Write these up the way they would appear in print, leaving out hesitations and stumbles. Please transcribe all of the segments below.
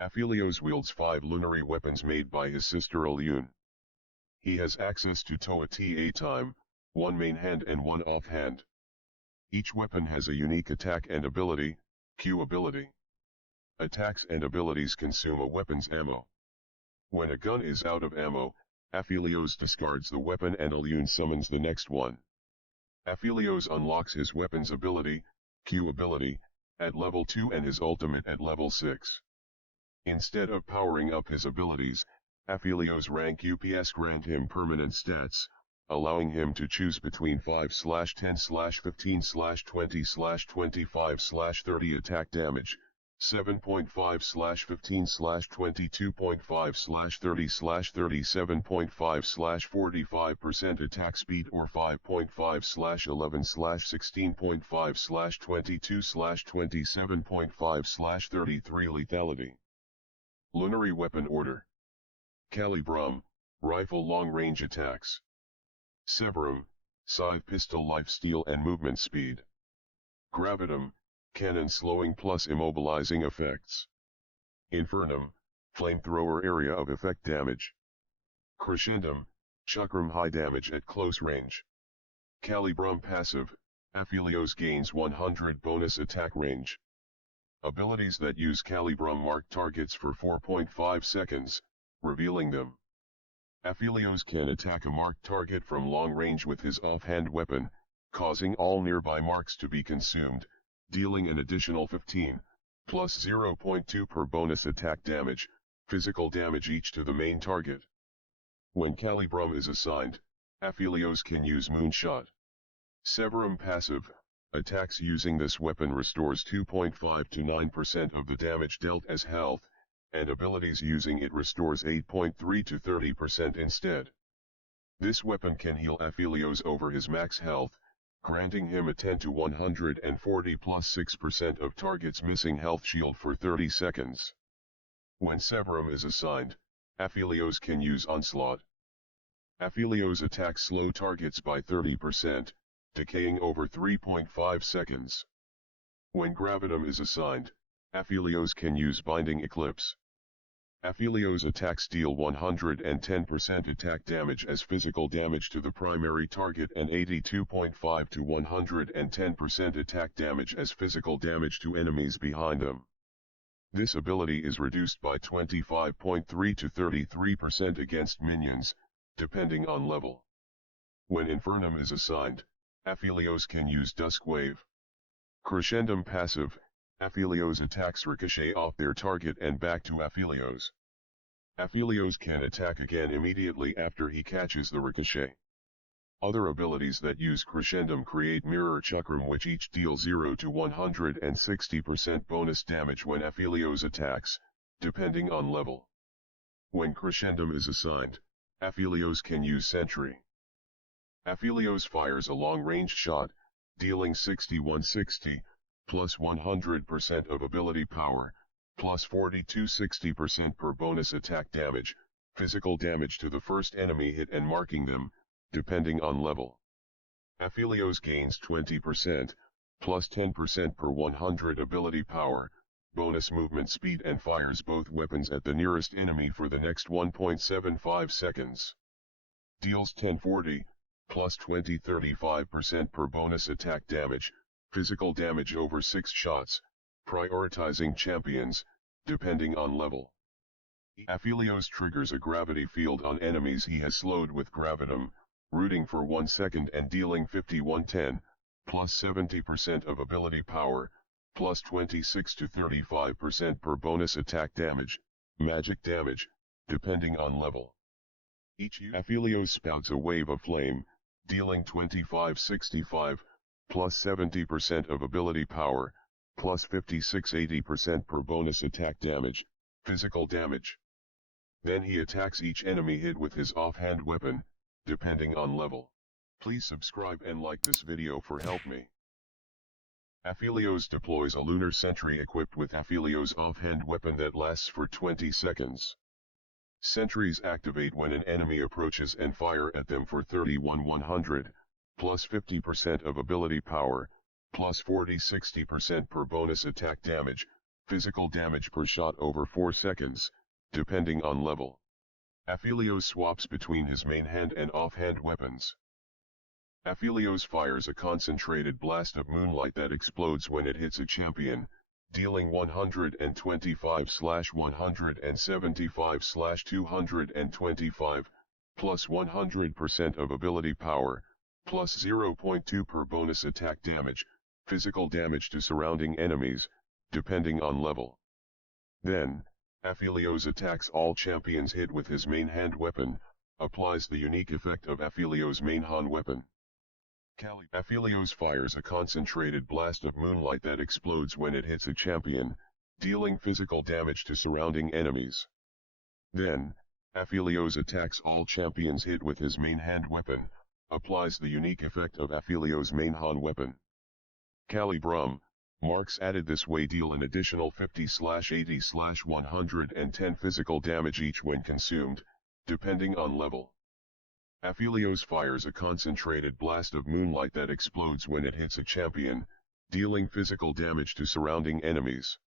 Aphelios wields 5 lunary weapons made by his sister Alyun. He has access to Toa Ta time, 1 main hand and 1 offhand. Each weapon has a unique attack and ability, Q ability. Attacks and abilities consume a weapon's ammo. When a gun is out of ammo, Aphelios discards the weapon and Alyun summons the next one. Aphelios unlocks his weapon's ability, Q ability, at level 2 and his ultimate at level 6. Instead of powering up his abilities, Aphelios' rank UPS grant him permanent stats, allowing him to choose between 5/10/15/20/25/30 attack damage, 7.5/15/22.5/30/37.5/45% attack speed or 5.5/11/16.5/22/27.5/33 lethality. Lunary weapon order. Calibrum, rifle long-range attacks. Severum, scythe pistol lifesteal and movement speed. Gravitum, cannon slowing plus immobilizing effects. Infernum, flamethrower area of effect damage. Crescendum, chakram high damage at close range. Calibrum passive, Aphelios gains 100 bonus attack range. Abilities that use Calibrum mark targets for 4.5 seconds, revealing them. Aphelios can attack a marked target from long range with his offhand weapon, causing all nearby marks to be consumed, dealing an additional 15, plus 0.2 per bonus attack damage, physical damage each to the main target. When Calibrum is assigned, Aphelios can use Moonshot. Severum passive, attacks using this weapon restores 2.5 to 9% of the damage dealt as health, and abilities using it restores 8.3 to 30% instead. This weapon can heal Aphelios over his max health, granting him a 10 to 140 plus 6% of target's missing health shield for 30 seconds. When Severum is assigned, Aphelios can use Onslaught. Aphelios attacks slow targets by 30%, decaying over 3.5 seconds. When Gravitum is assigned, Aphelios can use Binding Eclipse. Aphelios attacks deal 110% attack damage as physical damage to the primary target and 82.5 to 110% attack damage as physical damage to enemies behind them. This ability is reduced by 25.3 to 33% against minions, depending on level. When Infernum is assigned, Aphelios can use Dusk Wave. Crescendum passive, Aphelios attacks ricochet off their target and back to Aphelios. Aphelios can attack again immediately after he catches the ricochet. Other abilities that use Crescendum create Mirror Chakram, which each deal 0 to 160% bonus damage when Aphelios attacks, depending on level. When Crescendum is assigned, Aphelios can use Sentry. Aphelios fires a long-range shot, dealing 6160, plus 100% of ability power, plus 40-60% per bonus attack damage, physical damage to the first enemy hit and marking them, depending on level. Aphelios gains 20%, plus 10% per 100 ability power, bonus movement speed and fires both weapons at the nearest enemy for the next 1.75 seconds. Deals 1040, plus 20-35% per bonus attack damage, physical damage over 6 shots, prioritizing champions, depending on level. Aphelios triggers a gravity field on enemies he has slowed with Gravitum, rooting for 1 second and dealing 5110, plus 70% of ability power, plus 26 to 35% per bonus attack damage, magic damage, depending on level. Each Aphelios spouts a wave of flame, dealing 25-65, plus 70% of ability power, plus 56-80% per bonus attack damage, physical damage. Then he attacks each enemy hit with his offhand weapon, depending on level. Please subscribe and like this video for help me. Aphelios deploys a lunar sentry equipped with Aphelios' offhand weapon that lasts for 20 seconds. Sentries activate when an enemy approaches and fire at them for 31-100, plus 50% of ability power, plus 40-60% per bonus attack damage, physical damage per shot over 4 seconds, depending on level. Aphelios swaps between his main hand and offhand weapons. Aphelios fires a concentrated blast of moonlight that explodes when it hits a champion, dealing 125/175/225, plus 100% of ability power, plus 0.2 per bonus attack damage, physical damage to surrounding enemies, depending on level. Then, Aphelios attacks all champions hit with his main hand weapon, applies the unique effect of Aphelios' main hand weapon. Aphelios fires a concentrated blast of moonlight that explodes when it hits a champion, dealing physical damage to surrounding enemies. Then, Aphelios attacks all champions hit with his main hand weapon, applies the unique effect of Aphelios' main hand weapon. Calibrum, marks added this way deal an additional 50/80/110 physical damage each when consumed, depending on level. Aphelios fires a concentrated blast of moonlight that explodes when it hits a champion, dealing physical damage to surrounding enemies.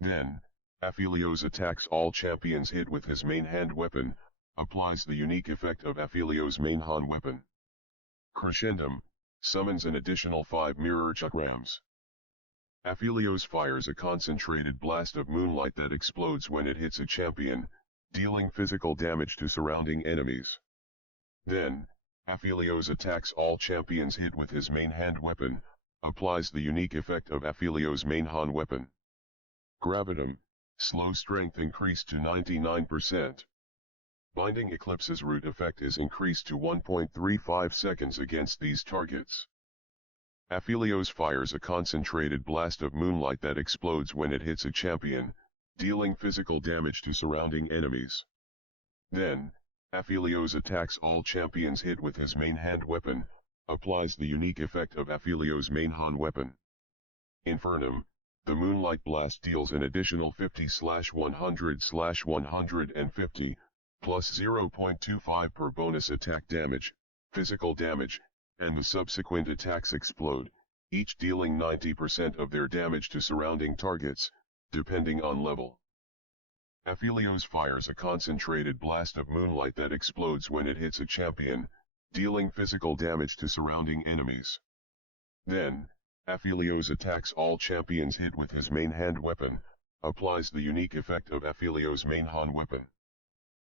Then, Aphelios attacks all champions hit with his main hand weapon, applies the unique effect of Aphelios' main hand weapon. Crescendum, summons an additional 5 mirror chakrams. Aphelios fires a concentrated blast of moonlight that explodes when it hits a champion, dealing physical damage to surrounding enemies. Then, Aphelios attacks all champions hit with his main hand weapon, applies the unique effect of Aphelios' main hand weapon. Gravitum, slow strength increased to 99%. Binding Eclipse's root effect is increased to 1.35 seconds against these targets. Aphelios fires a concentrated blast of moonlight that explodes when it hits a champion, dealing physical damage to surrounding enemies. Then, Aphelios attacks all champions hit with his main hand weapon, applies the unique effect of Aphelios' main hand weapon. Infernum, the moonlight blast deals an additional 50/100/150, plus 0.25 per bonus attack damage, physical damage, and the subsequent attacks explode, each dealing 90% of their damage to surrounding targets, depending on level. Aphelios fires a concentrated blast of moonlight that explodes when it hits a champion, dealing physical damage to surrounding enemies. Then, Aphelios attacks all champions hit with his main hand weapon, applies the unique effect of Aphelios' main hand weapon.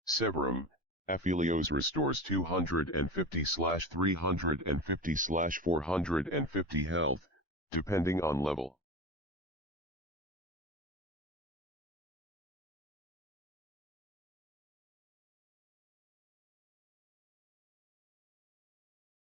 Severum, Aphelios restores 250/350/450 health, depending on level.